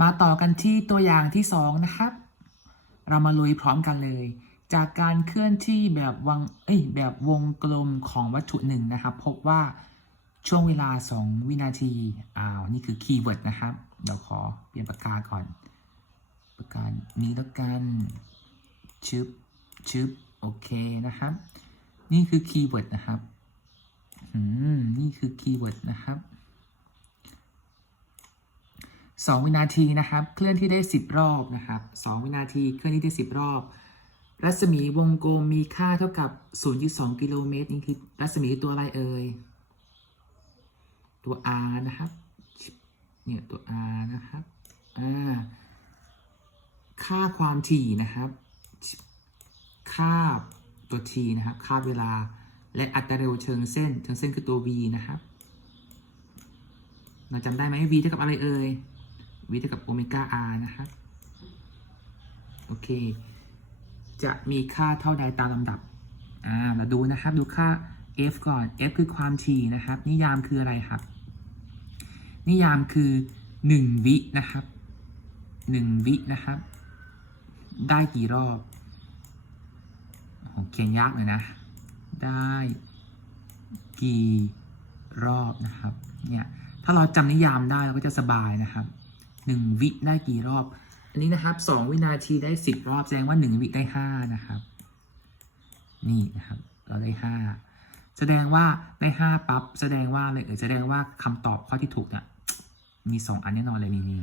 มาต่อกันที่ตัวอย่างที่สองนะครับ เรามาลุยพร้อมกันเลย จากการเคลื่อนที่แบบวงเอ้ยแบบวงกลมของวัตถุหนึ่งนะครับ พบว่าช่วงเวลา 2 วินาที อ้าว นี่คือคีย์เวิร์ดนะครับ เดี๋ยวขอเปลี่ยนปากกาก่อน ปากกานี้แล้วกัน ชึบ ชึบ โอเคนะครับ นี่คือคีย์เวิร์ดนะครับ อืม นี่คือคีย์เวิร์ดนะครับ สองวินาทีนะครับ เคลื่อนที่ได้สิบรอบนะครับสองวินาทีเคลื่อนที่ได้สิบรอบ รัศมีวงกลมมีค่าเท่ากับ 0.2 กิโลเมตรนี่คือรัศมีตัวอะไรเอ่ย ตัว r นะครับ เนี่ยตัว r นะครับ อ่า ค่าความถี่นะครับค่าตัว t นะครับค่าเวลา และอัตราเร็วเชิงเส้น เชิงเส้นคือตัว v นะครับ เราจำได้ไหม v เท่ากับอะไรเอ่ย v เท่ากับโอเมก้า r นะครับ โอเค จะมีค่าเท่าใดตามลำดับ อ่าเราดูนะครับ ดูค่า f ก่อน f คือความถี่นะครับ นิยามคืออะไรครับ นิยามคือ 1 วินะครับ 1 วินะครับ ได้กี่รอบโอเขียนยากเลยนะ ได้กี่รอบนะครับ เนี่ย ถ้าเราจำนิยามได้เราก็จะสบายนะครับ 1 วิได้กี่รอบ อันนี้นะครับ 2 วินาทีได้ 10 รอบแสดงว่า 1 วิได้ 5 นะครับ นี่นะครับ เราได้ 5 แสดงว่าได้ 5 ปั๊บแสดงว่าเออแสดงว่าคำตอบข้อที่ถูกเนี่ยมี 2 อันแน่นอนเลยนี่นี่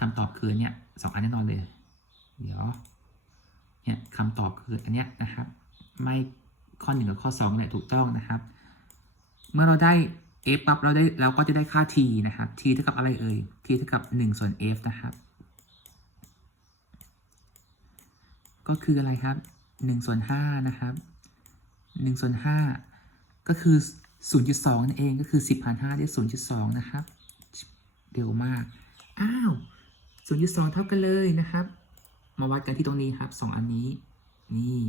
คำตอบคือเนี่ยสองอันแน่นอนเลย เดี๋ยวเนี่ยคำตอบคืออันเนี้ยนะครับ ไม่ข้อหนึ่งกับข้อสองเนี่ยถูกต้องนะครับ เมื่อเราได้ f ปั๊บเราได้เราก็จะได้ค่า t นะครับ t เท่ากับอะไรเอ่ย t เท่ากับ 1 ส่วน f นะครับ ก็คืออะไรครับ 1 ส่วน 5 นะครับ 1 ส่วน 5 ก็คือ 0.2 นั่นเองก็คือ 10หาร5ได้ 0.2 นะครับเร็วมาก อ้าว 0.2 เท่ากันเลยนะครับ มาวัดกันที่ตรงนี้ครับ 2 อันนี้ นี่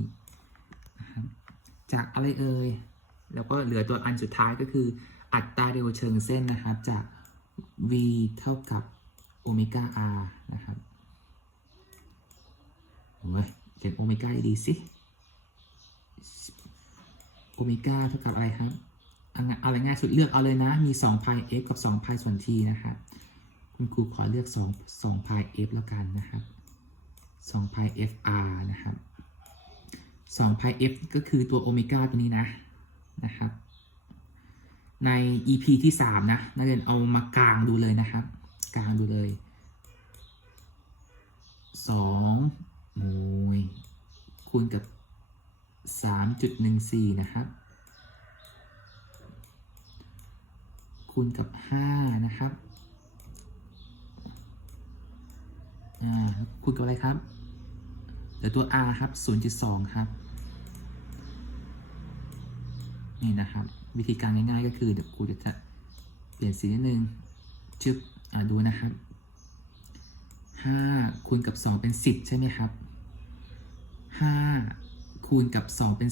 จากอะไรเอ่ย แล้วก็เหลือตัวอันสุดท้ายก็คือ อัตราเร็วเชิงเส้นนะครับจาก v เท่ากับโอเมก้า r นะครับโอ้ยเขียนโอเมก้าดีสิโอเมก้าเท่ากับอะไรครับเอาง่ายเอาอะไรง่ายสุดเลือกเอาเลยนะ มี2 pi f กับ2 pi ส่วน t นะครับคุณครูขอเลือก2 2 pi f แล้วกันนะครับ2 pi fr นะครับ2 pi f ก็คือตัวโอเมก้าตัวนี้นะ นะครับ ใน EP ที่3นะนักเรียนเอามากลางดูเลยนะครับ กลางดูเลย2โอ้ยคูณกับ3.14นะครับ คูณกับ5นะครับอ่าคูณกับอะไรครับเดี๋ยวตัว r ครับ0.2ครับ นี่นะครับ วิธีการง่ายๆก็คือเดี๋ยวครูจะเปลี่ยนสีนิดนึงชึบอ่าดูนะครับ5คูณกับ2เป็น10ใช่ไหมครับ5คูณกับ2เป็น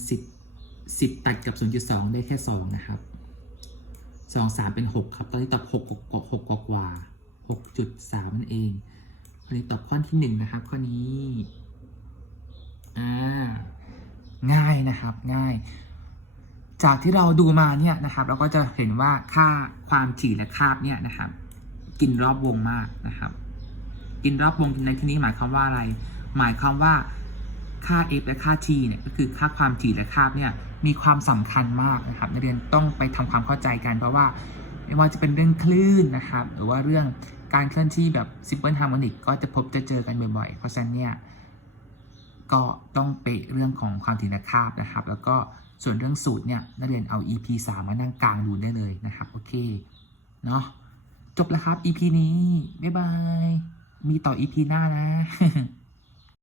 10 10ตัดกับ0.2ได้แค่2นะครับ2 3เป็น6ครับ ตอนนี้ตอบ6กก6กกว่า6.3นั่นเองข้อนี้ตอบข้อที่1นะครับ ข้อนี้อ่าง่ายนะครับง่าย จากที่เราดูมาเนี่ยนะครับเราก็จะเห็นว่าค่าความถี่และคาบเนี่ยนะครับ กินรอบวงมากนะครับ กินรอบวงในที่นี้หมายความว่าอะไร หมายความว่าค่า f และค่า t เนี่ยก็คือค่าความถี่และคาบเนี่ยมีความสำคัญมากนะครับนักเรียนต้องไปทำความเข้าใจกันเพราะว่าไม่ว่าจะเป็นเรื่องคลื่นนะครับ หรือว่าเรื่องการเคลื่อนที่แบบ simple harmonic ก็จะพบจะเจอกันบ่อยๆ เพราะฉะนั้นเนี่ยก็ต้องไปเรื่องของความถี่และคาบนะครับ แล้วก็ ส่วนเรื่องสูตรเนี่ยนักเรียนเอา EP 3 มานั่งกลางดูได้เลยนะครับ โอเค เนาะจบแล้วครับ EP นี้ บ๊ายบาย มีต่อ EP หน้านะ